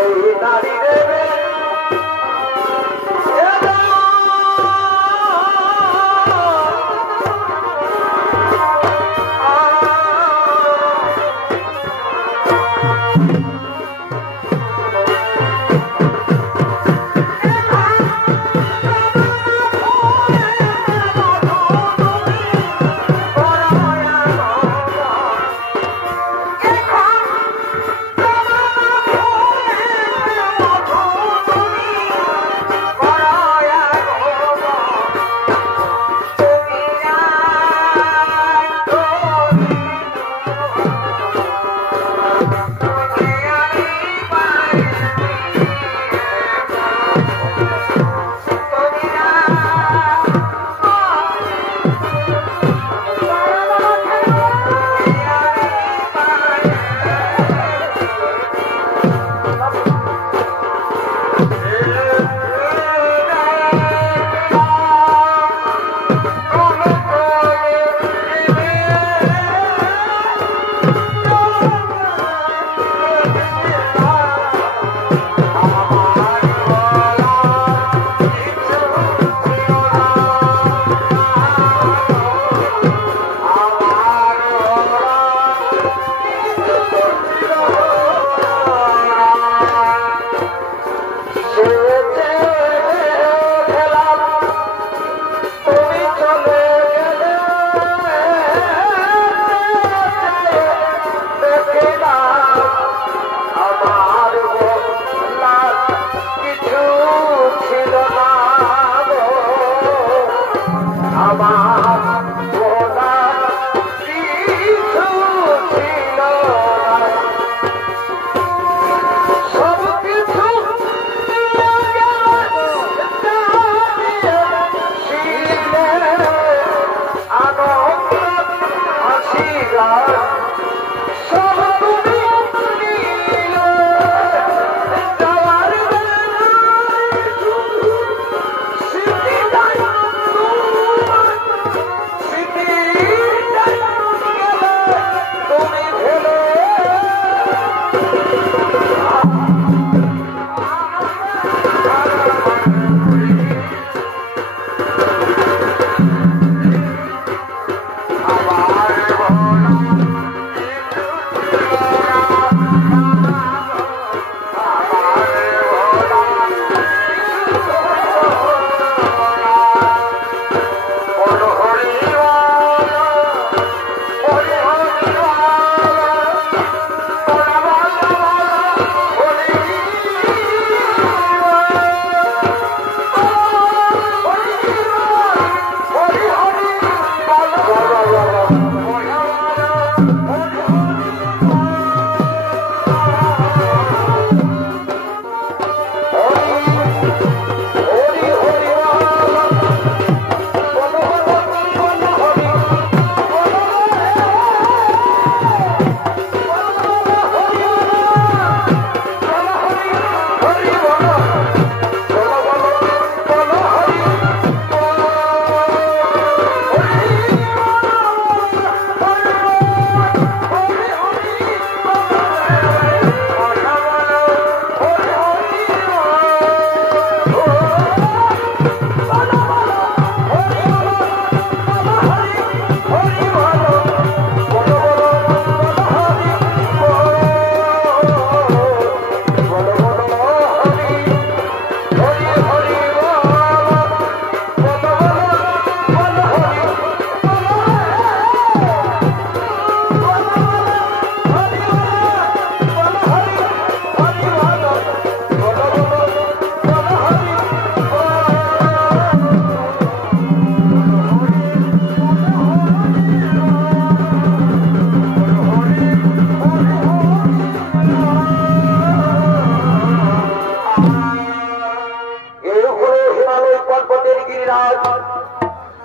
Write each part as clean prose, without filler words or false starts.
এই নারী দেবে পথের গিরিরাজ।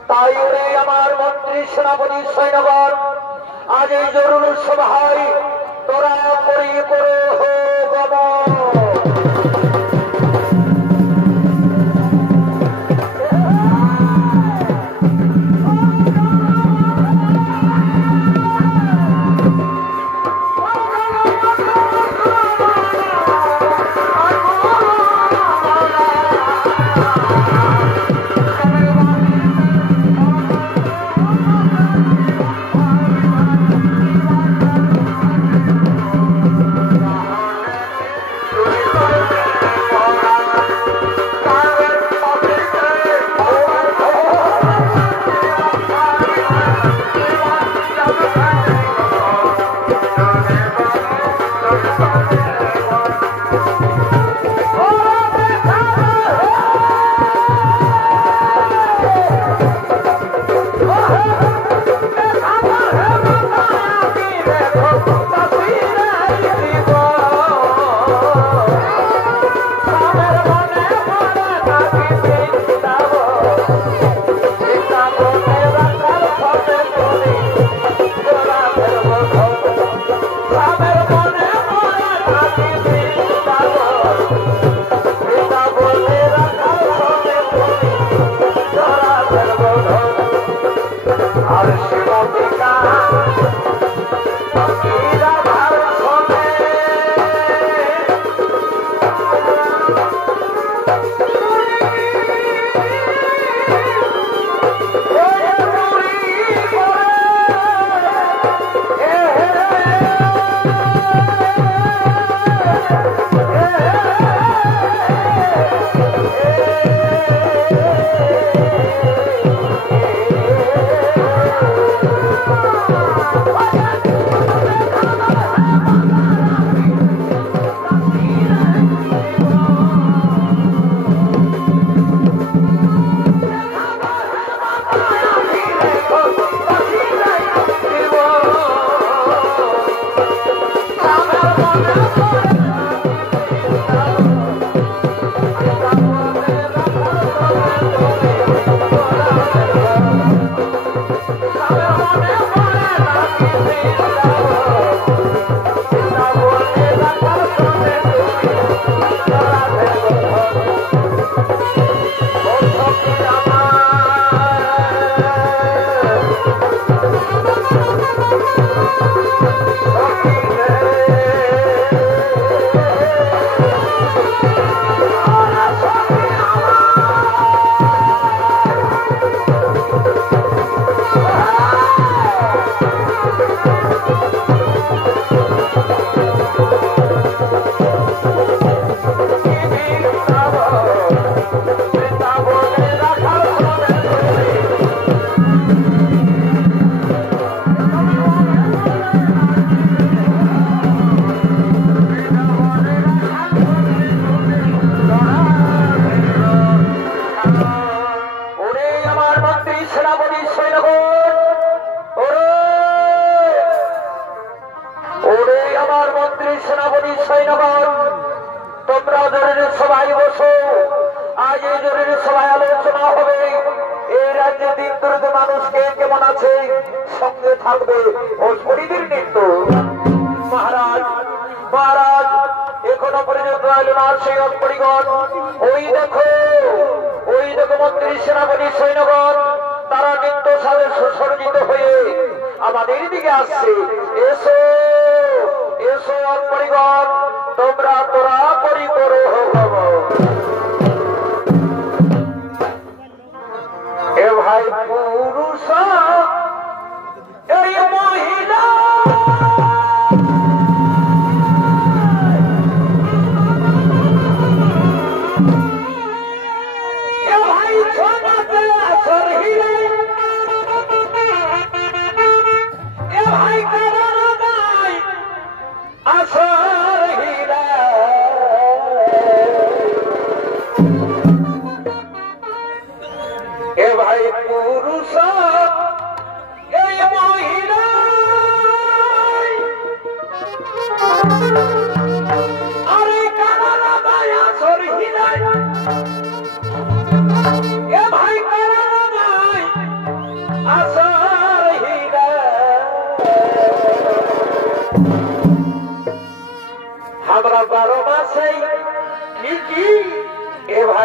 তাই ওরে আমার মন্ত্রী সেনাপতি সৈন্যগণ, আজ এই জরুরি সভায় তোরা করি করে হো গমন।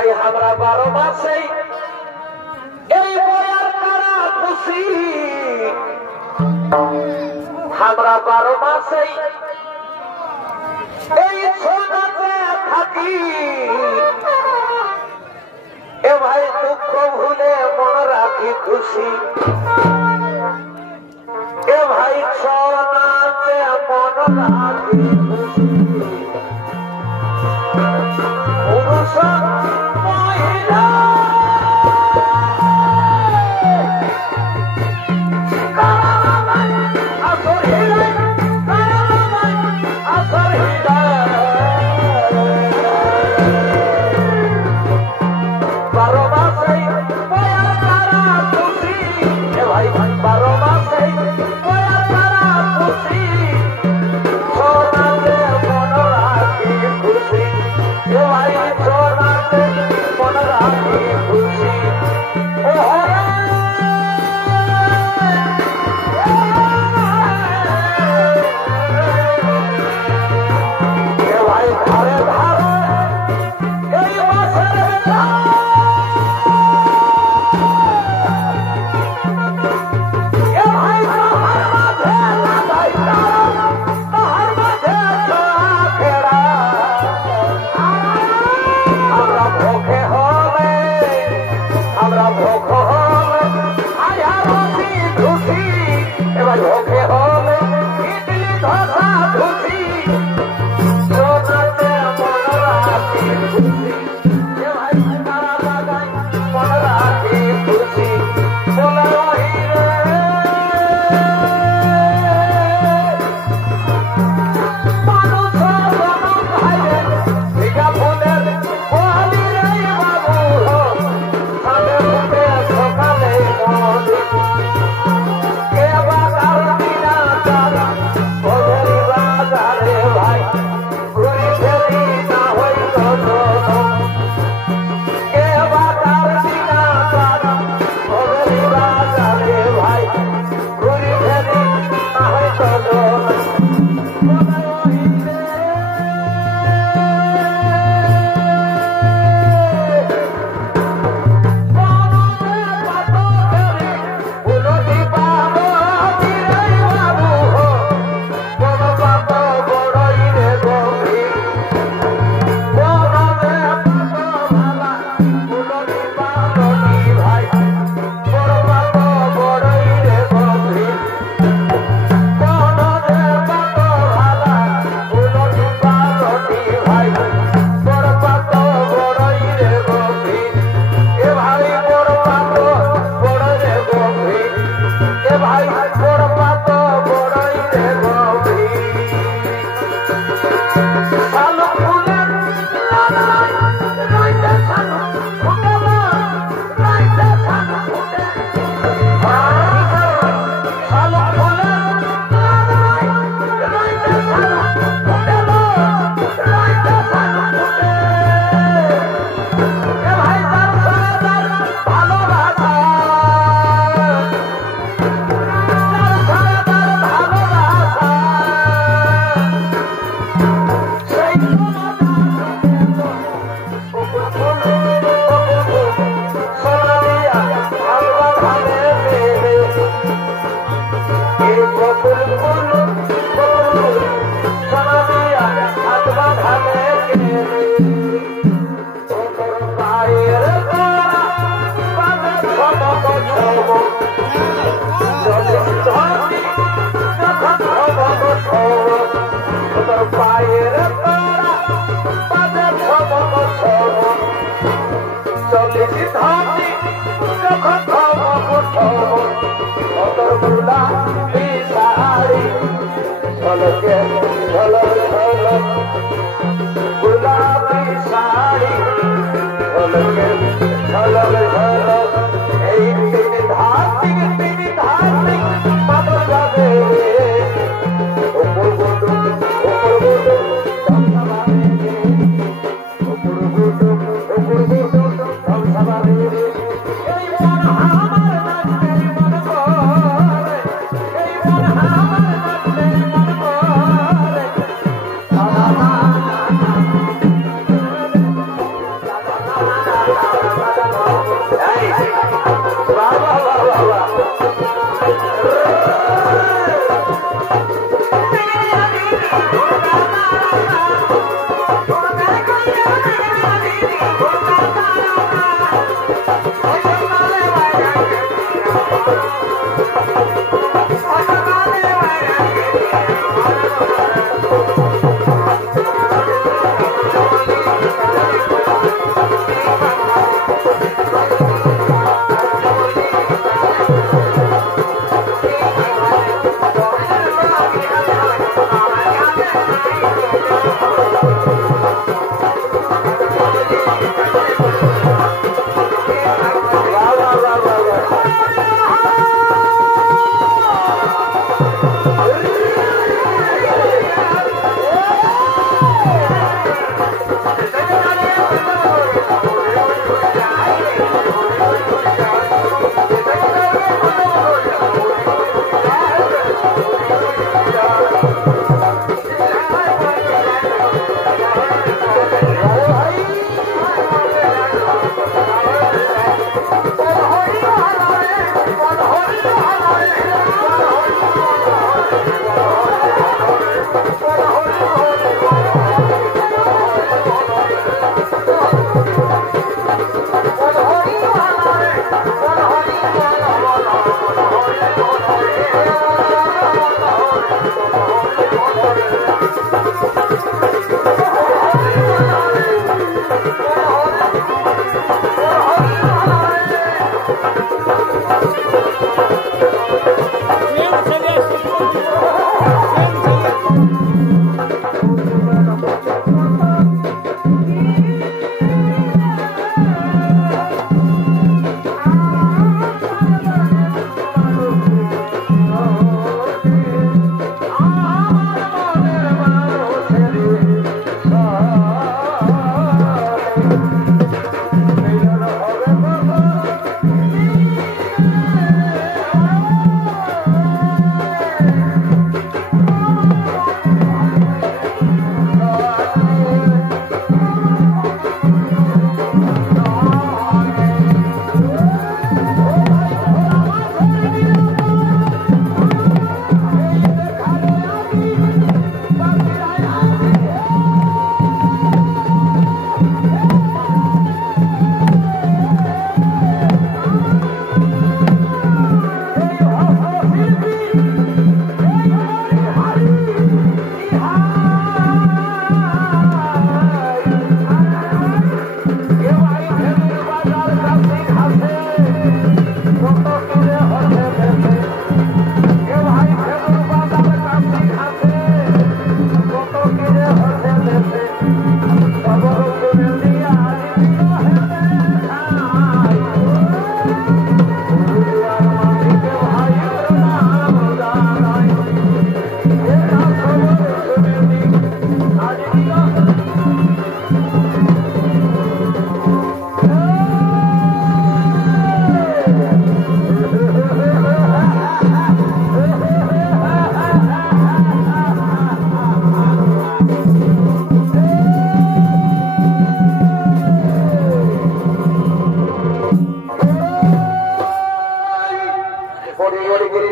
ভাই আমরা 12 মাসেই এই বয়ার তারা খুশি আমরা 12 মাসেই এই সোনাতে থাকি এ ভাই দুঃখ ভুলে মন রাখি খুশি এ ভাই সোনাতে মন রাখি খুশি পুরুষ মহিলা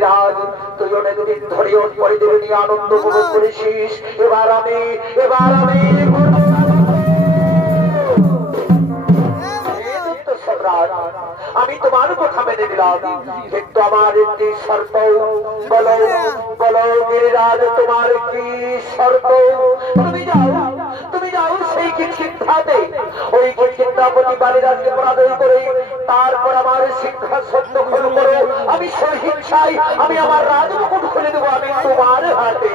বালিরাজ তুই অনেকদিন ধরে ওর পরিদেব নিয়ে আনন্দ উপভোগ করেছিস, এবার আমি আমি তোমার কথা মেনে নিলাম, কিন্তু আমার একটি শর্ত। বলো বলো গিরিরাজ, তোমার কি শর্ত? তুমি যাও সেই কিষ্কিন্ধাতে, ওই কিষ্কিন্ধাপতি বালিরাজকে পরাজয় করে তারপর আমার সিংহাসন দখল করো। আমি সহিংসায় আমি আমার রাজমুকুট খুলে দেবো আমি তোমার হাতে।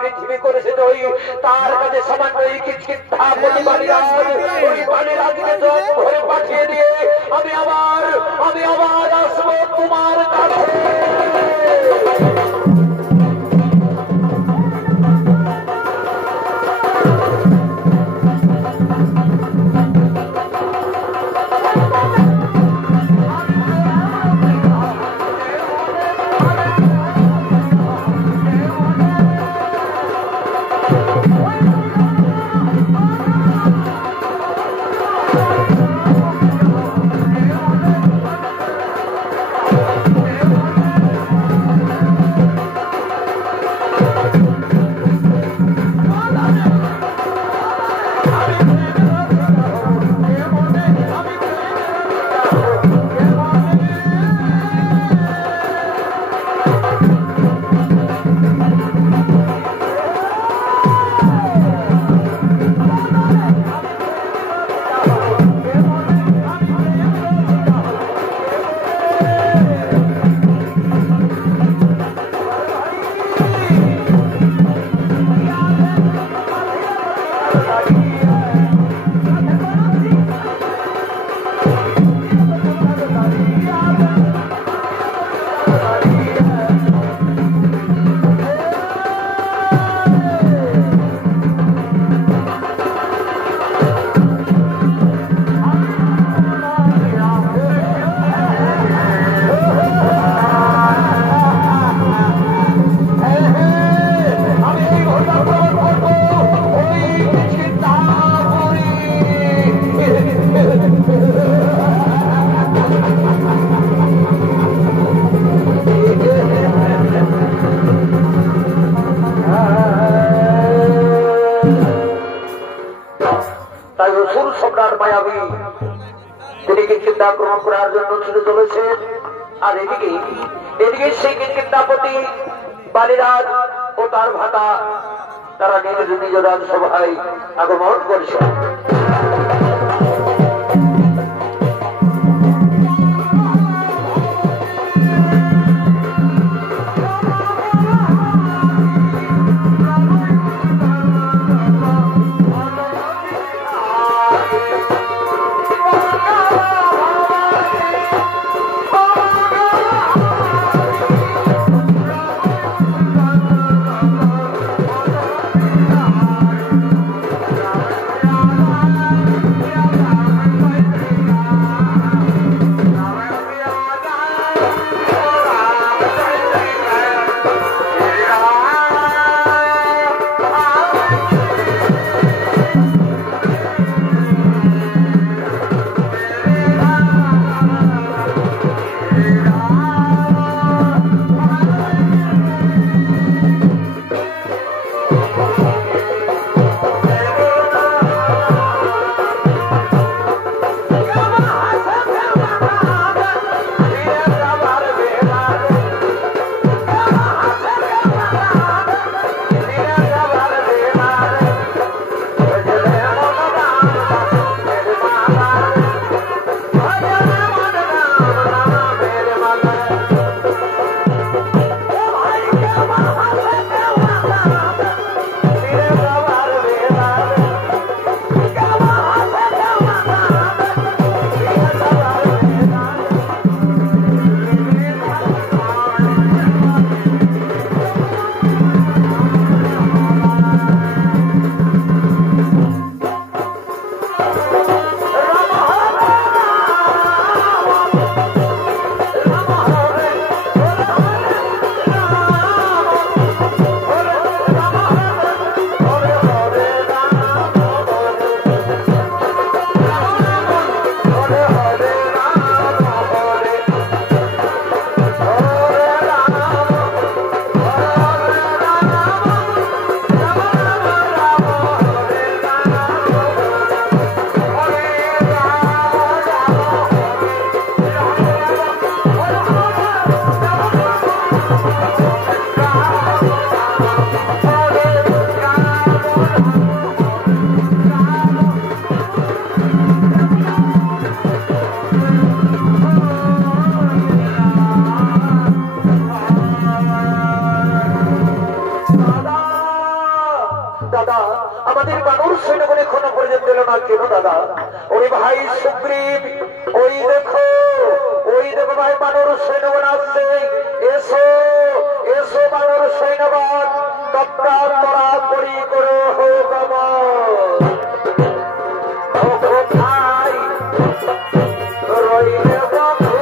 পৃথিবী করেছে তার কাছে সামান্য কিষ্কিন্ধাপতি বালিরাজ, ওই বালিরাজকে জল ভরে পাঠিয়ে দিয়ে আমি আবার আসবো তোমার কাছে। আক্রমণ করার জন্য ছুটে চলেছেন। আর এদিকে সেই কিষ্কিন্ধাপতি বালিরাজ ও তার ভাতা তারা নিজ রাজসভায় আগমন করছে। দাদা আমাদের বানর সৈন্যগণ এখনো পর্যন্ত এলো না কেন দাদা? ওরে ভাই সুগ্রীব, ওই দেখো ভাই বানর সৈন্যগণ আসছে। এসো এসো বানর সৈন্যগণ, তৎকাল তোরা করি করো হো গমন। ভাই রইলে বন্ধু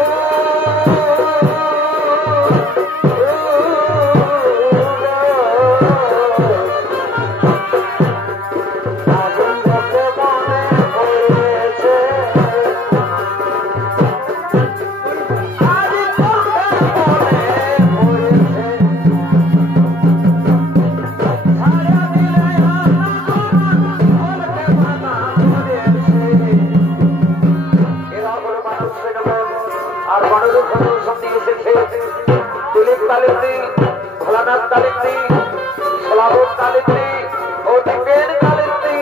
ভোলানাথ তালিন্দি, সলাবত তালিন্দি, ও টিপেন তালিন্দি,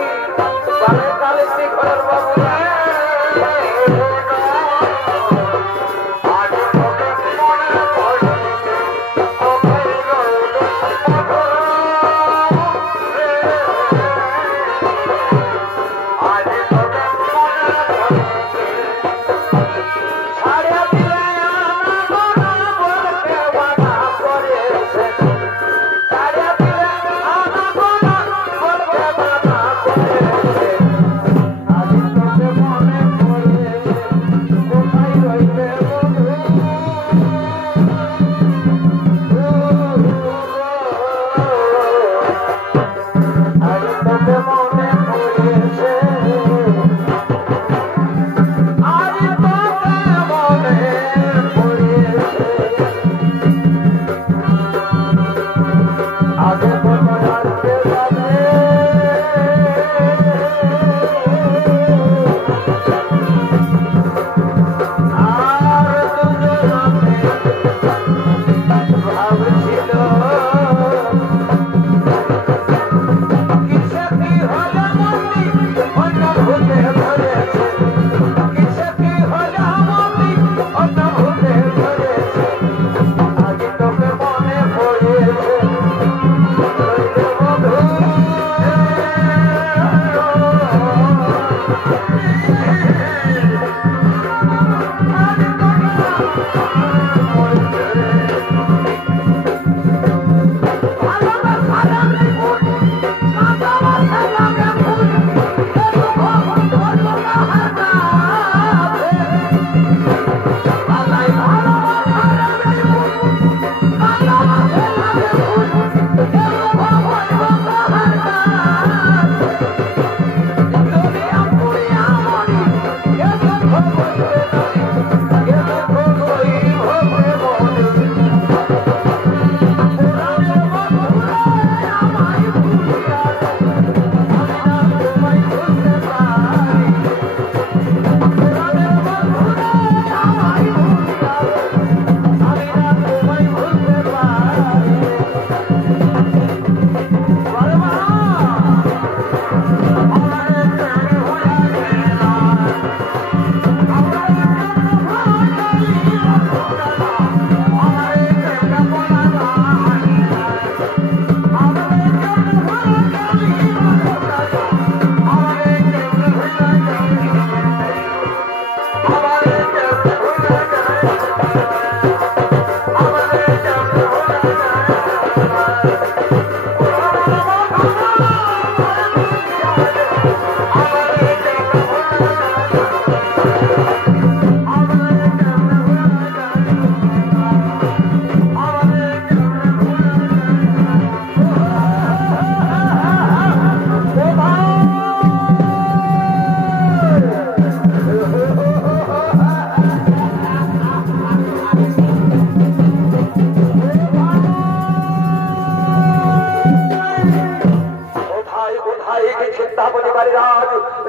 বানে তালিন্দি ঘরের বাবু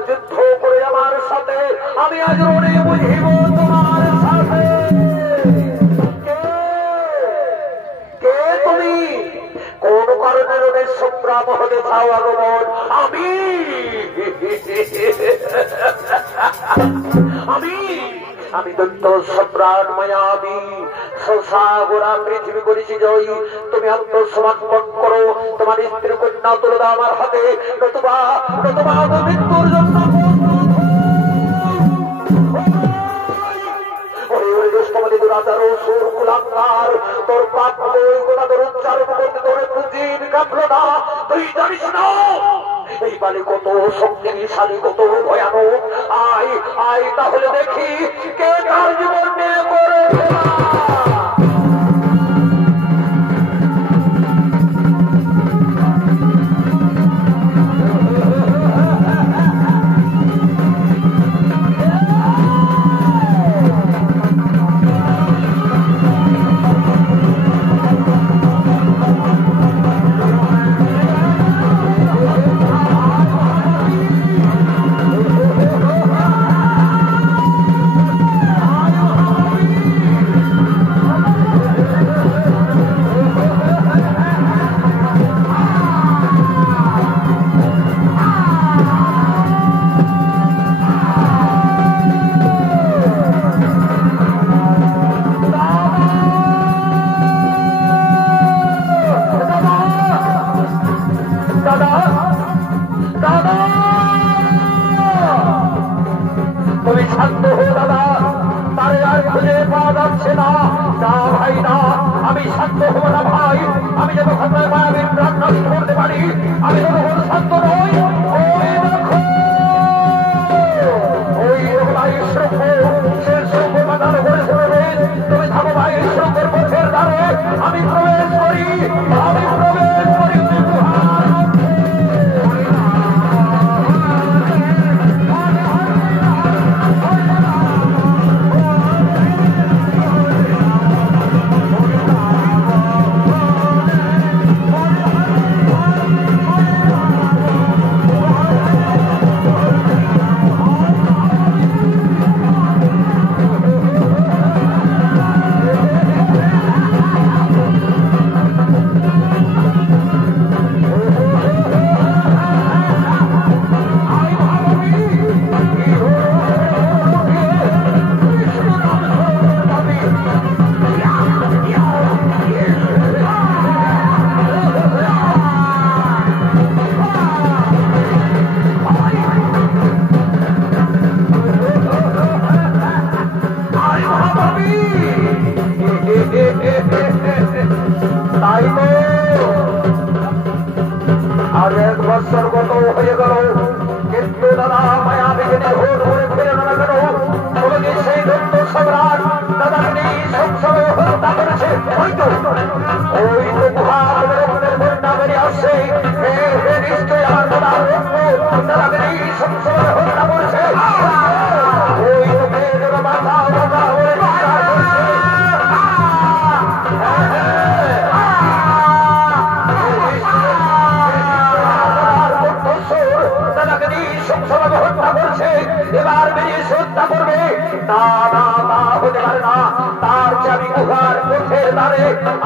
যুদ্ধ করে আমার সাথে আমি আজ রণে বুঝিব তোমার সাথে। কে তুমি? কোন কারণে রণের সংগ্রাম হতে চাও আগমন? আমি আমি দৈত্য সম্রাট মায়াবী সাগরা পৃথিবী করেছি জয়ী। তুমি আত্মসমর্পণ করো, তোমার স্ত্রী কন্যা তুলে দাও আমার হাতে, নতুবা মৃত্যুর জন্য তোর পাপ উচ্চারণ করতে তোর পুঁজির কাটলো না। তুই জানিস না এই বালি কত শক্তিশালী, কত ভয়ানক। আয় তাহলে দেখি কে তার জীবন নিয়ে করে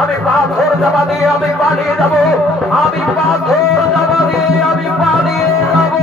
আমি পাথর জমা দিয়ে আমি পালিয়ে যাব, আমি পাথর জমা দিয়ে আমি পালিয়ে যাব।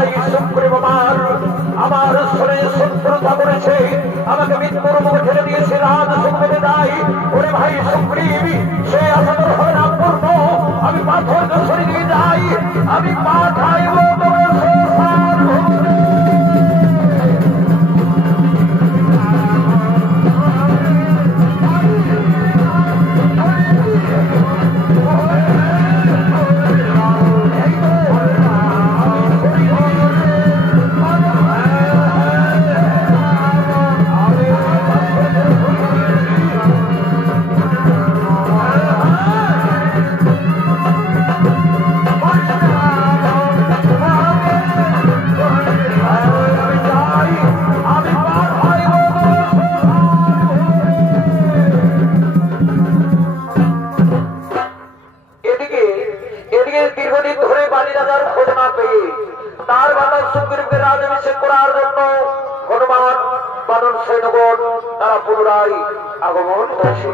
ভাই সুগ্রীব আমার শরীরে শত্রুতা করেছে, আমাকে মৃত্যুর মুখে ঠেলে দিয়েছে, রাজ সুগ্রীবে যাই। ওরে ভাই সুগ্রীব, সে আসাদর হবে না পূর্ণ, আমি পাথর শরীরে যাই, আমি পাঠাইব তোমার সংসার ভূমিতে। তারা পুনরায় আগমন করেছে।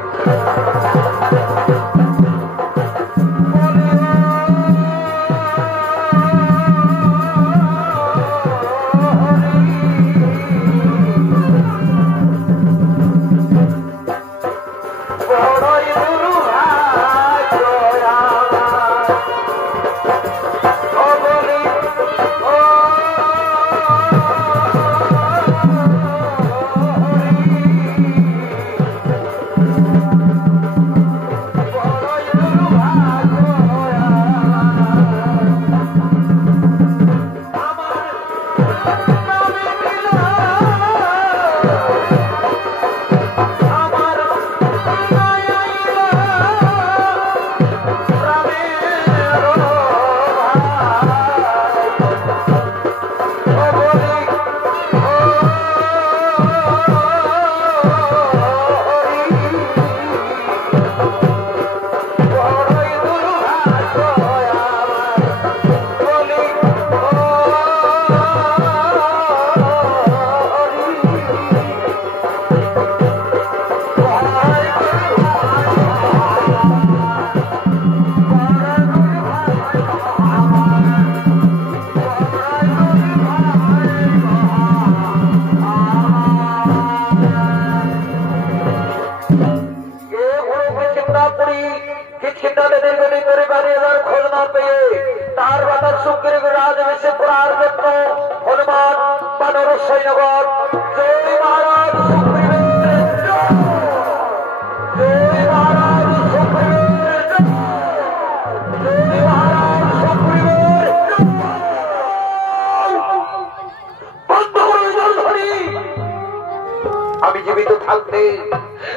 আমি জীবিত থাকতে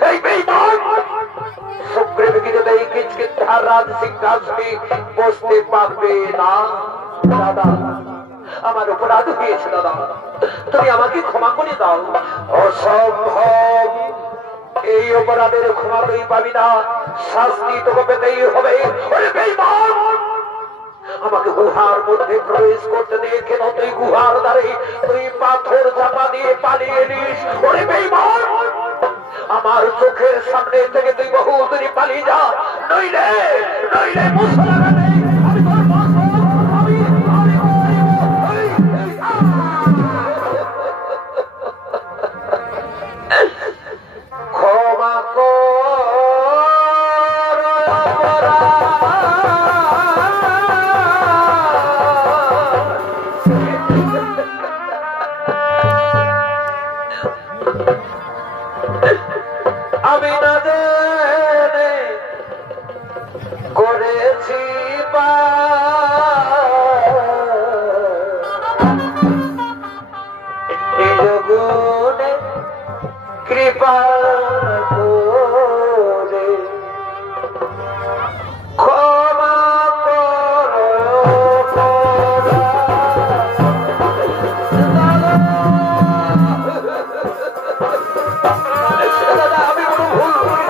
এই বেঈমান সুগ্রীবকে যদি এই কিচকিন্ধার রাজ সিংহাসনে বসতে পারবে না। দাদা, আমার অপরাধ হয়েছে দাদা, তুমি আমাকে ক্ষমা করে দাও। অসম্ভব, এই অপরাধের ক্ষমা তুই পাবি না, শাস্তি তোকে পেতেই হবে। আমাকে গুহার মধ্যে প্রবেশ করতে দিয়ে কেন তুই গুহার দ্বারে তুই পাথর চাপা দিয়ে পালিয়ে এলিস? ওরে বেঈমান, আমার চোখের সামনে থেকে তুই বহু দূরে পালিয়ে যা, নইলে নইলে মুসলমানে আমি তোর ক্ষমা আমি না জেনে করেছি গুণে কৃপা করে ক্ষমা করো। আমি কোনো ভুল করি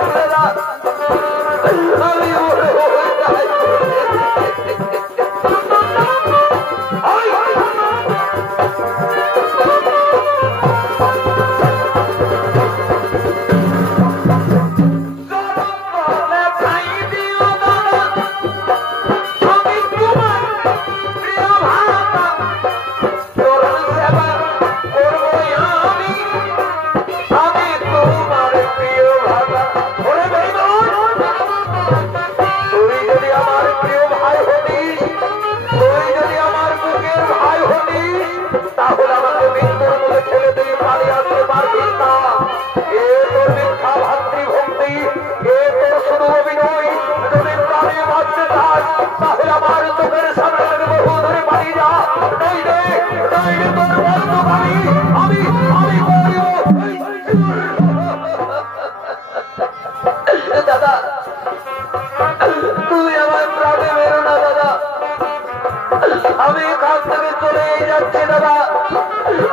আমি এখান থেকে চলেই যাচ্ছি দাদা,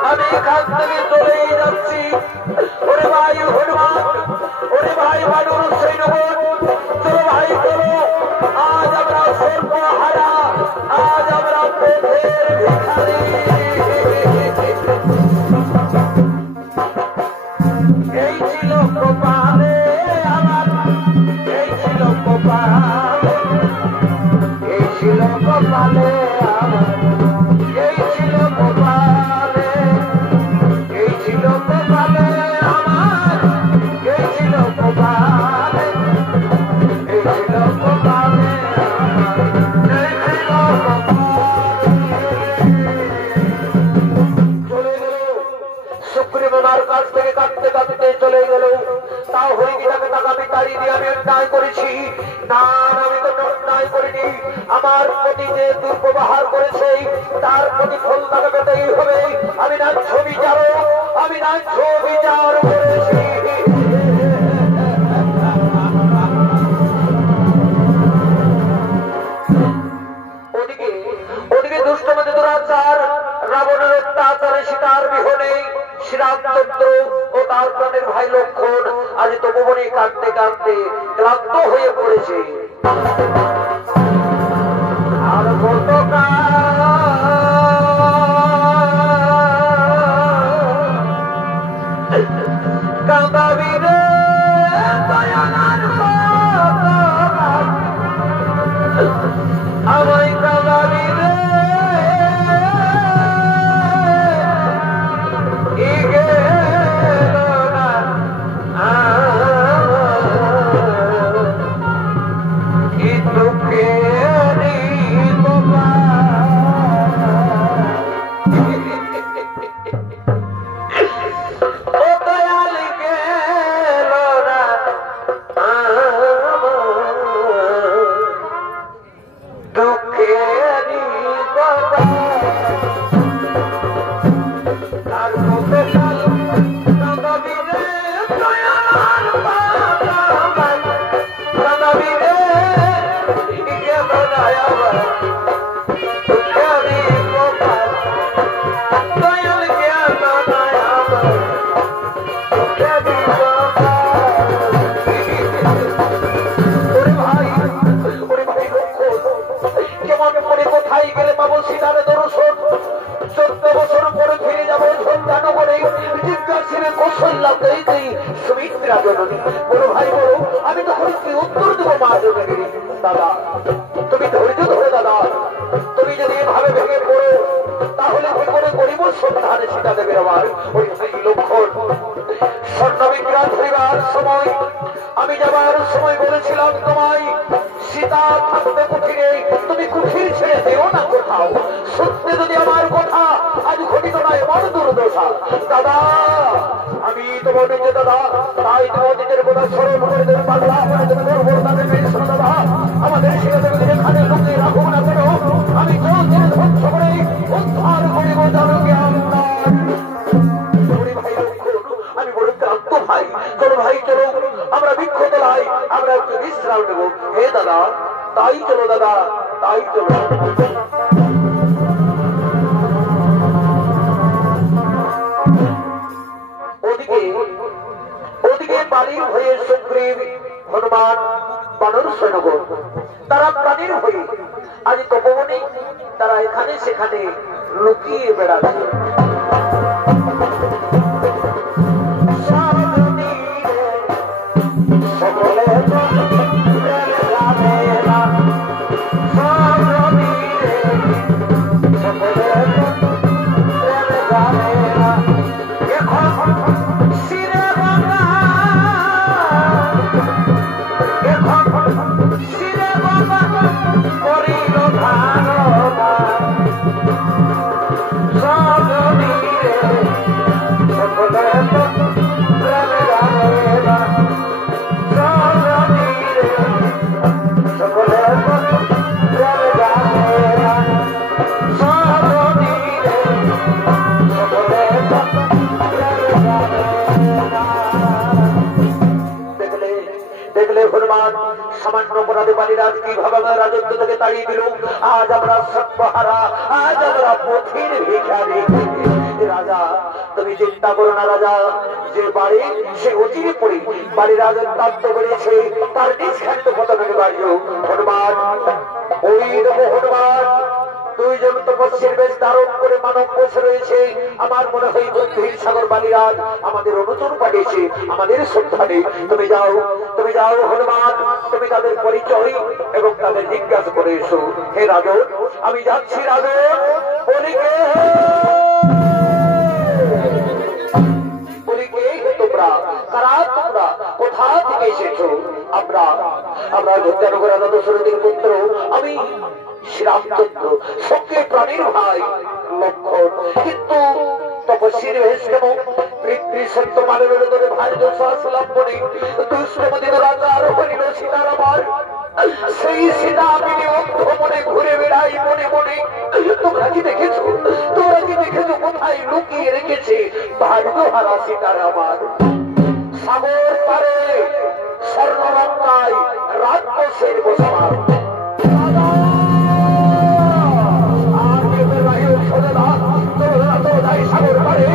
আমি এখান থেকে চলেই যাচ্ছি। ওরে ভাই হনুমান, ওরে ভাই বানর সৈন্যগণ, চলো ভাই চলো, আজ আমরা সর্বহারা, আজ আমরা পথের ভিখারি। এই ছিল কপালে আমার, এই ছিল কপালে, এই ছিল কপালে আমার, এই ছিল কপালে, এই ছিল কপালে আমার, এই ছিল কপালে, এই ছিল কপালে আমার, এই ছিল কপালে। চলে গেল সুগ্রীব আমার কাছ থেকে কাঁদতে কাঁদতে চলে গেল। তাও হয়ে গেলাকে টাকা আমি তাড়িয়ে দিয়ে আমি অন্যায় করেছি। না, আমি কোনো অন্যায় করিনি। আমার প্রতি যে দুর্ব্যবহার করেছে তার প্রতিফল তাকে পেতেই হবে। আমি ন্যায্য বিচার, আমি ন্যায্য বিচার করেছি। ওদিকে ওদিকে দুষ্টমতি দুরাচার, রাবণের অত্যাচারে সীতার বিহনে শ্রীরামচন্দ্র ও তার প্রাণের ভাই লক্ষ্মণ আজ তপবনে কাঁদতে কাঁদতে ক্লান্ত হয়ে পড়েছে। আর কত কাঁদাবি রে দয়ানার আমায় কাঁদাবি রে আমি তো উত্তর দেবো মা জননী। দাদা তুমি ধৈর্য ধরো দাদা, তুমি যদি এভাবে ভেঙে পড়ো তাহলে কি করে গরিব সন্ধানে সীতা দেবে আমার ওই লক্ষণ। স্বর্ণ বিক্রা ধরিবার সময় আমি যাবার সময় বলেছিলাম তোমায় সীতা থাকবে কুঠিরে, তুমি কুঠির ছেড়ে দেও না কোথাও। সত্যি যদি আমার কথা আজ ঘটিত নয় এমন দুর্দশা দাদা, আমি তোমার নিজে দাদা, তাই তোমার নিজের কথা স্মরণ করে দেবে পারলাম দাদা। আমাদের সেটা দেবে যেখানে লোকে রাখবো না কেন, আমি জলকে ধ্বংস করে উদ্ধার করিব জনকে আমরা। আমি বলে ক্লান্ত ভাই, চলো ভাই চলো আমরা বৃক্ষ তোলাই, আমরা একটু বিশ্রাম নেবো। হে দাদা তাই চলো দাদা, তাই চলো। ওদিকে বালির হয়ে সুগ্রীব, হনুমান, বানর সৈন্যগণ তারা প্রাণীর হয়ে আজ তপবনে তারা এখানে সেখানে লুকিয়ে বেড়াচ্ছে। হনুমান সামান্য অপরাধে বালিরাজ কিভাবে আমার রাজত্ব থেকে তাড়িয়ে দিল। আজ আমরা সর্বহারা, আজ আমরা পথের ভিখারি। রাজা তুমি চিন্তা করো না রাজা, যে বাড়ি সে অচিরে পড়ে বালিরাজ অত্যন্ত করেছে তার নিষ্কান্ত পতন অনিবার্য। হনুমান ওই দেখো হনুমান দুইজন তপস্বীর বেশ ধারণ করে মানব বসে রয়েছে। আমার মনে হয় বুদ্ধির সাগর বালিরাজ আমাদের অনুচর পাঠিয়েছে, আমাদের শ্রদ্ধা নেই। তুমি যাও হনুমান, তুমি তাদের পরিচয় এবং তাদের জিজ্ঞাসা করে এসো। হে রাজন, আমি যাচ্ছি রাজন। তোমরা কারা, তোমরা কোথা থেকে এসেছো? আমরা অযোধ্যানগর রাজা দশরথের পুত্র, আমি শ্রীরামচন্দ্র, সঙ্গে প্রাণীর ভাই লক্ষণ। কিন্তু তপস্বীর বেশ কেন? পিতৃ সত্য পালনের ধরে ভাই দোষাসলাম্বনে দুষ্টমতি দুরাচার হরিল সীতার আমার। সেই সীতা আমি অন্ধ মনে ঘুরে বেড়াই মনে মনে। তোমরা কি দেখেছো? কোথায় লুকিয়ে রেখেছে ভাগ্যহারা সীতার আমার? সাগর পারে স্বর্ণলঙ্কায় রাজবংশের বসবাস। সাগর পারে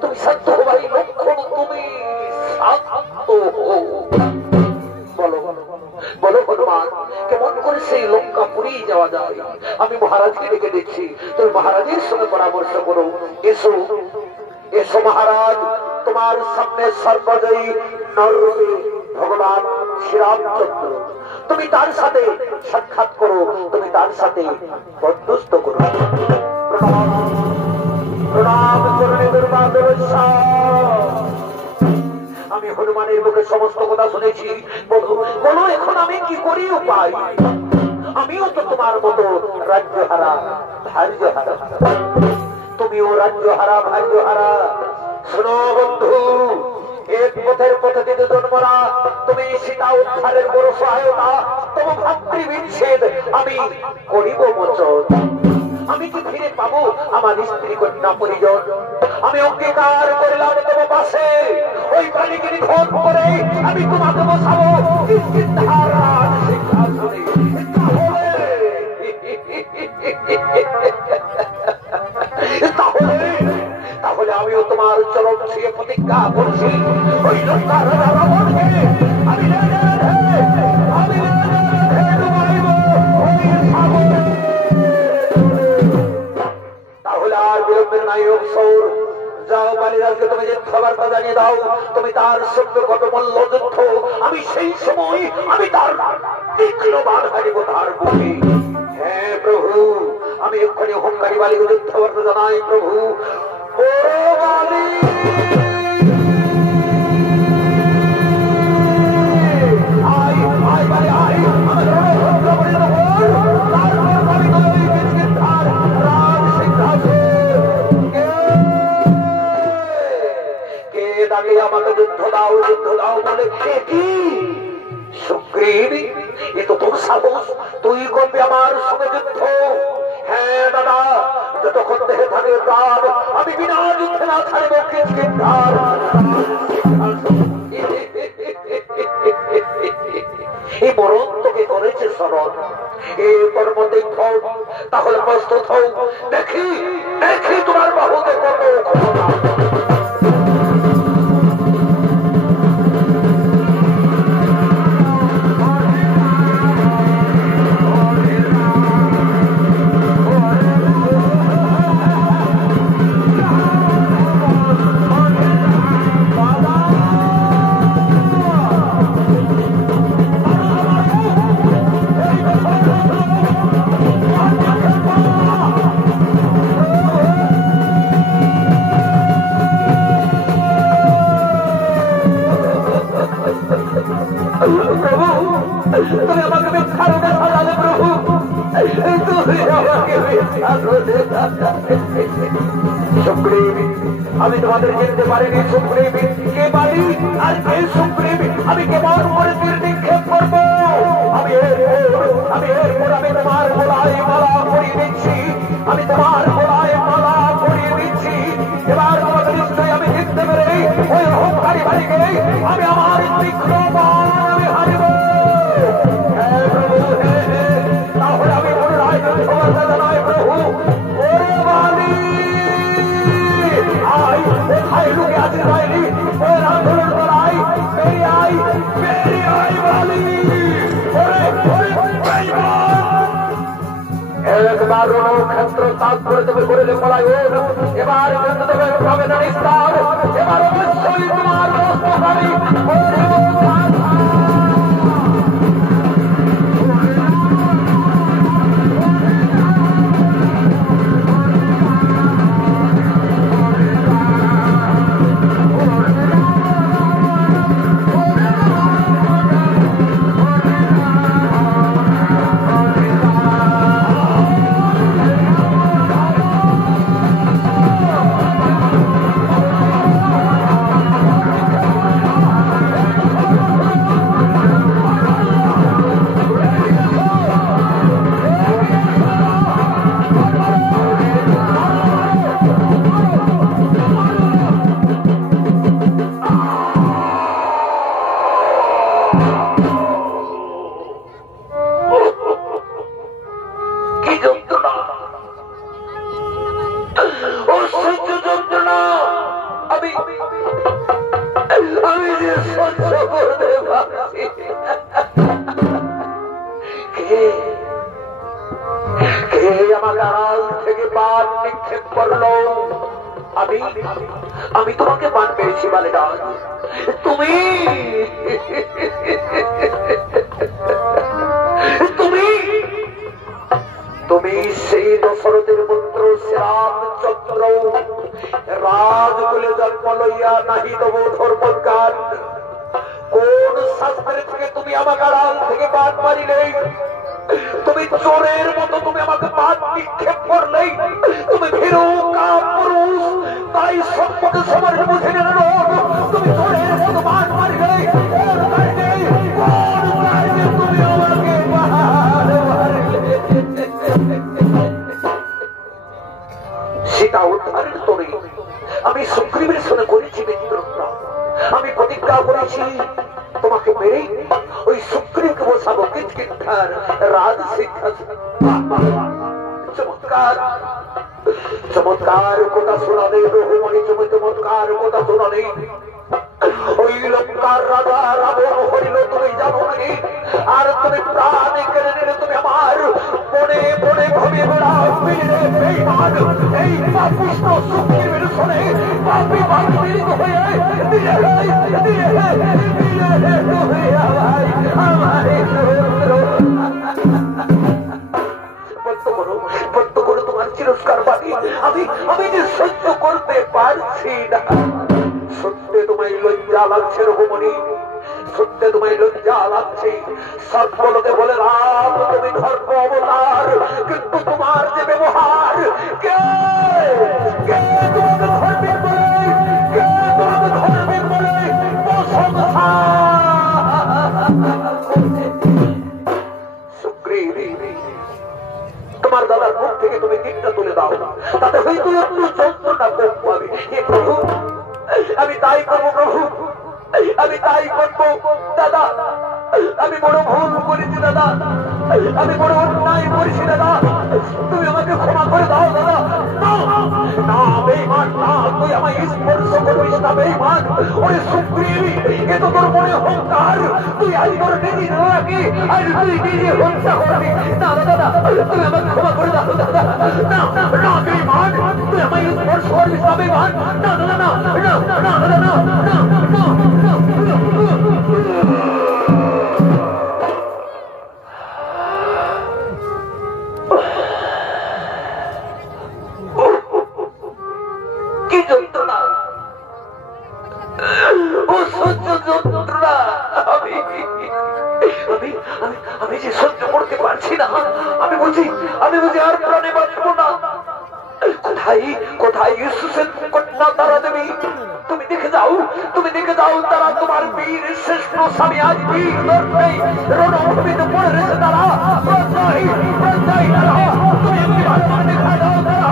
তুমি সত্য ভাই লক্ষণ, তুমি বলো হনুমান, কেমন করে সেই লঙ্কা পুড়িয়ে যাওয়া যায়? আমি মহারাজকে ডেকে দিচ্ছি, তুমি মহারাজের সঙ্গে পরামর্শ করো। এসো এসো মহারাজ, তোমার সামনে সর্বজয়ী নররূপী ভগবান শ্রীরামচন্দ্র। তুমি তার সাথে সাক্ষাৎ করো, তুমি তার সাথে বন্ধুস্থ করো। প্রণাম করলে দুর্বাদর। আমি হনুমানের মুখে সমস্ত কথা শুনেছি। বলো এখন আমি কি করি উপায়? আমিও তো তোমার মতো রাজ্যহারা ভার্যহারা, তুমিও রাজ্যহারা ভার্যহারা। শোনো বন্ধু, এক পথের পথে জন্মরা, তুমি সীতা উদ্ধারের বড় সহায়তা, তোমার ভাতৃ বিচ্ছেদ আমি করিব মোচন। আমি কি ফিরে পাবো আমার স্ত্রী কন্যা পরিজন? আমি অঙ্গীকার করলাম তোমার পাশে ওই বালিকে নিধন করে আমি তোমাকে বসাবো সিংহাসনে। তাহলে আমিও তোমার চরণ ছুঁয়ে প্রতিজ্ঞা করছি, ওই লঙ্কার রাজা রাবণকে আমি তাহলে আর বিলম্বের নাই অবসর। যাও বালিরাজকে তুমি যে খবরটা জানিয়ে দাও, তুমি তার সঙ্গে কত মূল্য যুদ্ধ, আমি সেই সময় আমি তার তীক্ষ্ণ বাধ হারিব তার বুকে। হ্যাঁ প্রভু, আমি এক্ষুনি হুঙ্কারি বালিকে যুদ্ধ বার্তা জানাই। প্রভু ও বালি, আমাকে যুদ্ধ দাও বলে কি? সুগ্রীব, এ তো তোর সাহস, তুই করবি আমার সঙ্গে যুদ্ধ? হ্যাঁ দাদা, যতক্ষণ দেহে থাকে প্রাণ আমি বিনা যুদ্ধে না ছাড়ব কিষ্কিন্ধার। এই মরণ তোকে করেছে স্মরণ, এই তোর মধ্যে তাহলে প্রস্তুত হও, দেখি তোমার বাহুতে কত ক্ষমতা। তুমি আমাকে মিথ্যার কথা জানো প্রভু, সুগ্রীব আমি তোমাদের চিনতে পারিনি। সুগ্রীব কে বালি আর কে সুগ্রীব আমি কেমন করে তীর নিক্ষেপ করবো? আমি এরপর আমি তোমার গোলায় মালা পরিয়ে দিচ্ছি, আমি তোমার গোলায় মালা পরিয়ে দিচ্ছি। কোথায় লুকে আছে বাইরে ওর আন্দোলন করাই বেরিয়ে আই বালি একবার ক্ষেত্র তাপ করে দেবে করে পলাই এবার হবে না নিস্তার এবার অবশ্যই তোমার আমি তোমাকে বান পেয়েছি বালিদা তুমি তুমি তুমি সেই দশরথের পুত্র শ্যামচন্দ্র রাজকুলে জন্ম লইয়া নাহি তব ধর্মজ্ঞান কোন শাস্ত্রের থেকে তুমি আমাকে আড়াল থেকে বান মারিলে তুমি চোরের মতো তুমি আমাকে বাদ নিক্ষেপ করলেই তুমি ভীরু কাপুরুষ তাই সম্পদে সবার বুঝে নিল তুমি চোরের মতো বাদ মারিলে তুমি আমাকে সীতা উদ্ধারের তোরে আমি সুগ্রীবের সঙ্গে করেছি মিত্র আমি প্রতিজ্ঞা করেছি তোমাকে মেরেই ওই সুগ্রীবকে বসাবো কিৎকিৎকার রাজ শিক্ষা চমৎকার চমৎকার কথা শোনা নেই রঘুমণি চমৎকার কথা শোনা নেই ওই লঙ্কার রাজা রাবণ হরিল তুমি জানো নাকি আর তুমি প্রাণে কেড়ে নিলে তুমি আমার বনে বনে ঘুমিয়ে বেড়াও ফিরে বেঈমান এই পাপিষ্ঠ সুগ্রীবের শোনে পাপী পাপী হয়ে তোমার চিরস্কার বাণী আমি যে সহ্য করতে পারছি না সত্যি তোমায় লজ্জা লাগছে রঘুমণি সত্যি তোমায় লজ্জা লাগছে সর্বলোকে বলে রাম তুমি ধর্ম অবতার কিন্তু তোমার যে ব্যবহার কে তোমাকে ধর্মের বলে কে তোমাকে ধর্মের বলে সুগ্রীব তোমার দাদার মুখ থেকে তুমি দিকটা তুলে দাও তাতে হয়তো একটু যন্ত্রণা কম পাবে হে প্রভু আমি তাই করবো প্রভু আমি তাই করবো দাদা আমি বড় ভুল করেছি দাদা আমি বড় অন্যায় করেছি দাদা তুমি আমাকে ক্ষমা করে দাও দাদা না বেঈমান না তুই আমায় স্পর্শ করিস না বেঈমান ওরে সুগ্রীব এ তো তোর মনে অহংকার তুই আজ তোর নিজে রাখি আর তুই নিজে হত্যা করবি না দাদা তুমি আমাকে ক্ষমা করে দাও দাদা না না বেঈমান তুই আমায় স্পর্শ করিস না বেঈমান না দাদা না না না দাদা না না না আমি যে সহ্য করতে পারছি না আমি বুঝি আর প্রাণে বাঁচব না কোথায় কোথায় ইউসুফের কন্যা তারা দেবী তুমি দেখে যাও তারা তোমার বীর শ্রেষ্ঠ স্বামী আজ বীর দর্শে রণভূমিতে পড়ে রয়েছে তারা তুমি একটি ভাষা দেখা দাও তারা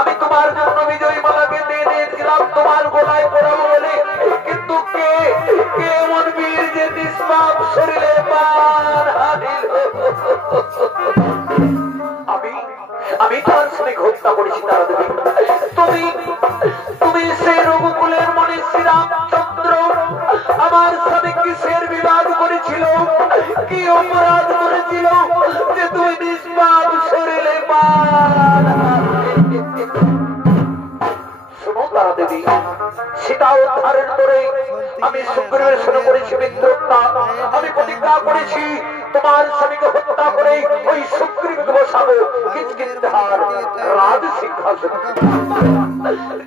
আমি তোমার জন্য বিজয়ী মালাকে দিয়ে দিয়েছিলাম তোমার গোলায় পড়াবো বলে, কিন্তু কে কেমন বীর যে নিষ্পাপ শরীরে প্রাণ হারিল। আমি তোমার শ্রমিক হত্যা করেছি তারা দেবী। তুমি সেই রঘুকুলের মনে শ্রীরামচন্দ্র আমার স্বামী কিসের বিবাদ করেছিল, কি অপরাধ করেছিল যে তুমি নিষ্পাপ শরীরে প্রাণ। শোনো তারা দেবী, সীতা উদ্ধারের পরে আমি সুগ্রীবের সঙ্গে করেছি মিত্রতা। আমি প্রতিজ্ঞা করেছি তোমার স্বামীকে হত্যা করে ওই সুগ্রীবকে বসাবো কিষ্কিন্ধার রাজ সিংহাসন।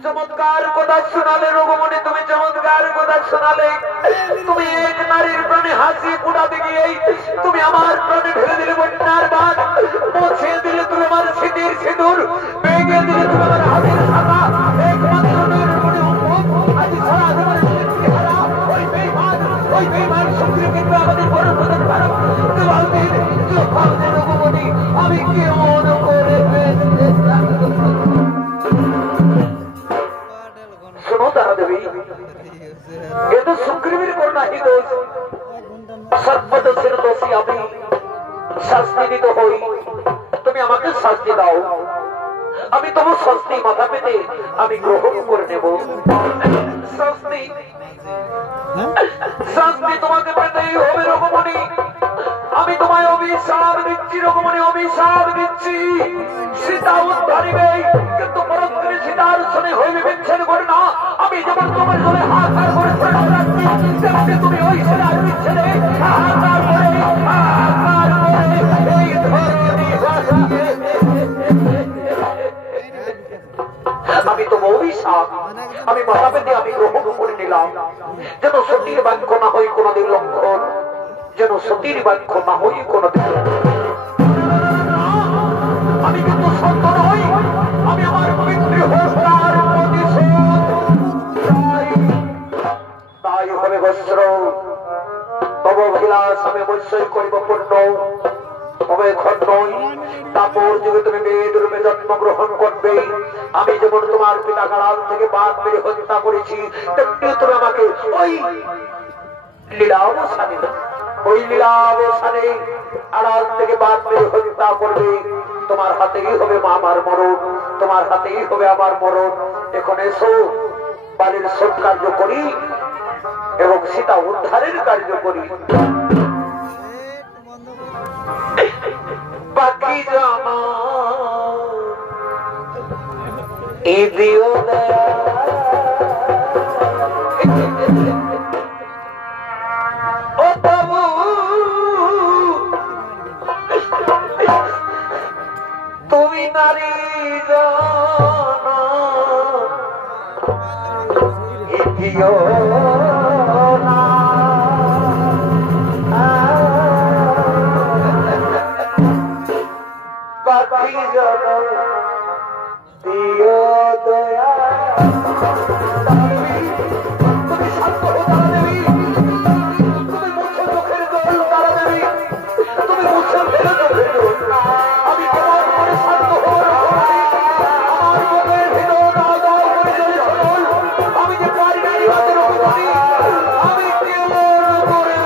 চমৎকার কথা শোনালে রঘুমণি, তুমি চমৎকার কথা শোনালে। তুমি এক নারীর প্রাণে হাসি ফুটাতে গিয়ে তুমি আমার প্রাণে ঢেলে দিলে বন্যার বাঁধ, মুছে দিলে তুমি আমার স্মৃতির সিঁদুর, ভেঙে দিলে তুমি আমার হাতের ছাতা। একমাত্র নির্মণি আজ সারা জীবনের স্মৃতিহারা ওই বেঈমান সুগ্রীবকে আমাদের বড় প্রধান ভারত রঘুমণি আমি কেমন করে। শোনো তারা দেবী, এ তো সুগ্রীবের করুণাহি দোষ, সর্বদোষের দোষী আমি, শাস্তি দিতে হই। তুমি আমাকে শাস্তি দাও, আমি তোমার শাস্তি মাথা পেতে আমি গ্রহণ করে নেব। শাস্তি তোমাকে পেতেই হবে রঘুমণি। আমি তোমায় অভিশাপ দিচ্ছি রঘুমণি, অভিশাপ দিচ্ছি। সীতা উদ্ধারিবে, কিন্তু পরত্রে সীতার শোনে হইবে বিচ্ছেদ করে না। আমি যেমন তোমার জন্য হাহাকার করে তেমনি তুমি ওই সীতার বিচ্ছেদে হাহাকার করে এই আমি তো অভিশাপ আমি মাথা পেতে আমি গ্রহণ করে নিলাম। যেন সতীর বাক্য না হই কোনদিন লঙ্ঘন, যেন সতীর বাক্য না হই কোনদিন। আমি কিন্তু সত্য নই, আমি আমার পবিত্র হত্যার প্রতিশোধ তাই হবে বস্ত্র। তব অভিলাষ আমি অবশ্যই করিব পূর্ণ, তবে খণ্ডই তারপর যুগে তুমি মেয়ের রূপে জন্মগ্রহণ করবে। আমি যেমন তোমার পিতা কাল থেকে বাদ মেরে হত্যা করেছি, তেমনি তুমি আমাকে ওই লীলাবসানে আড়াল থেকে বাদ মেরে হত্যা করবে। তোমার হাতেই হবে আমার মরণ, তোমার হাতেই হবে আমার মরণ। এখন এসো বাড়ির সব কার্য করি এবং সীতা উদ্ধারের কার্য করি। বাকি জানা ইদিও দয়া ও তবু তুমি নারী জানা ইদিও না। বাকি জানা দিও দয়া। তুমি শান্ত হো তারা দেবী, তুমি মুছে চোখের জল তারা দেবী, তুমি মুছে ফেলে চোখের জল। আমি তোমার করে শান্ত হওয়ার আমার মনের ভিতর দাও দাও করে জ্বলে চল। আমি যে পারি না ইহাদের অভিমানী, আমি কেমন করে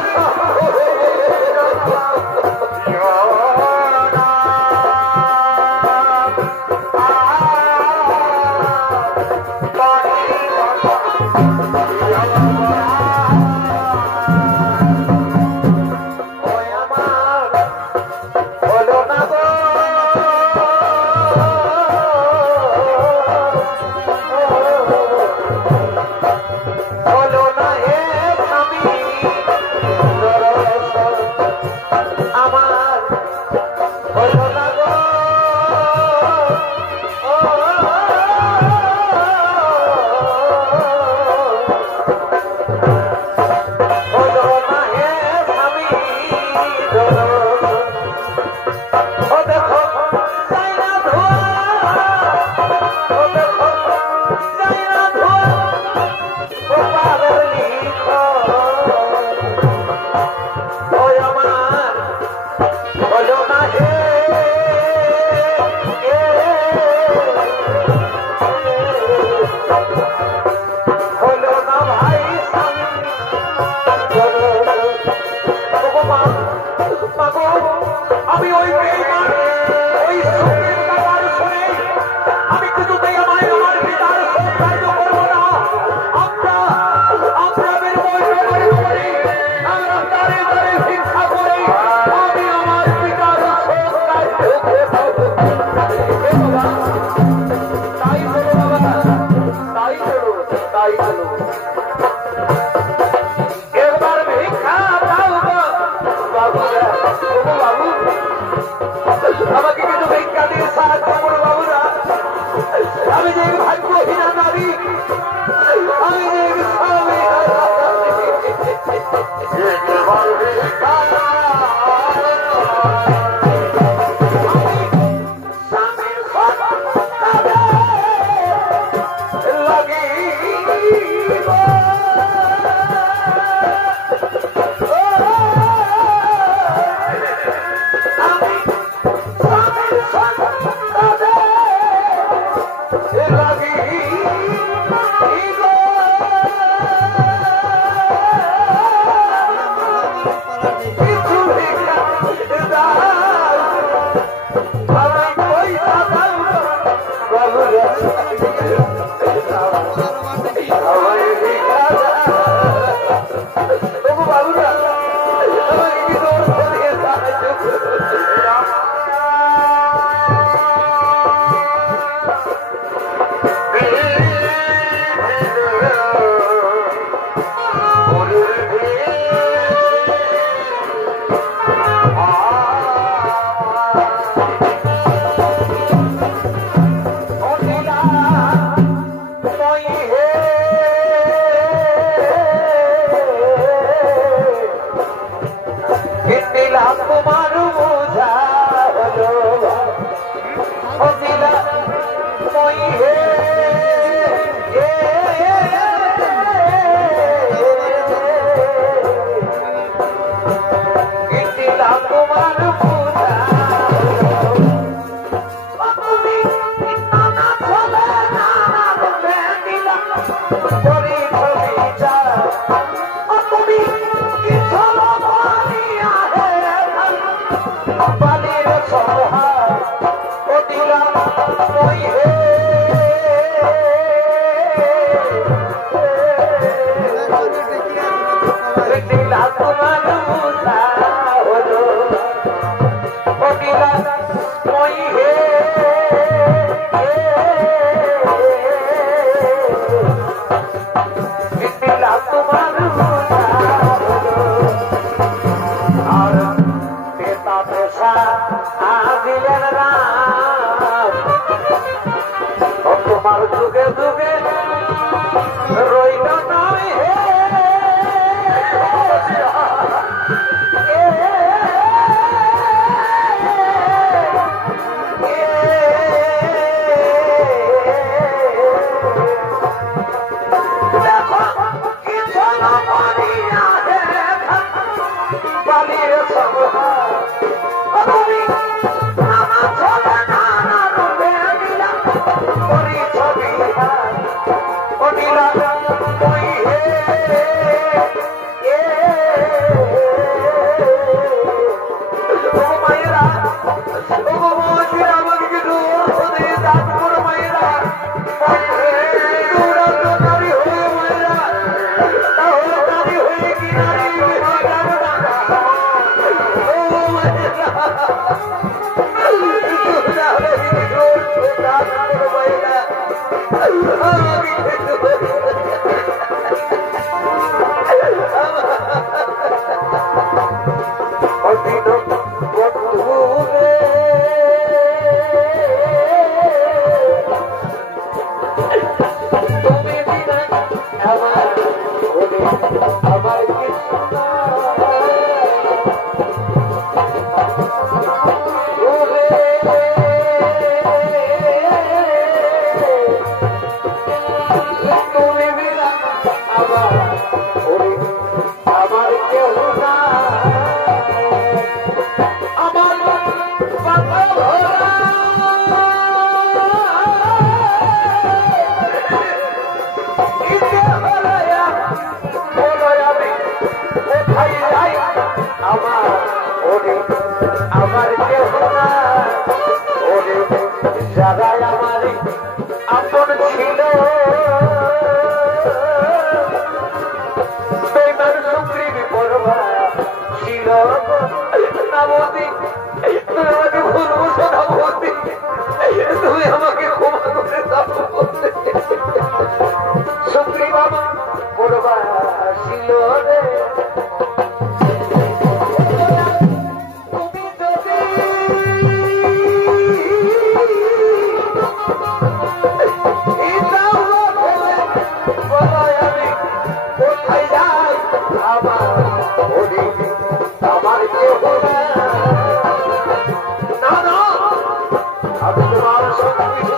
I'm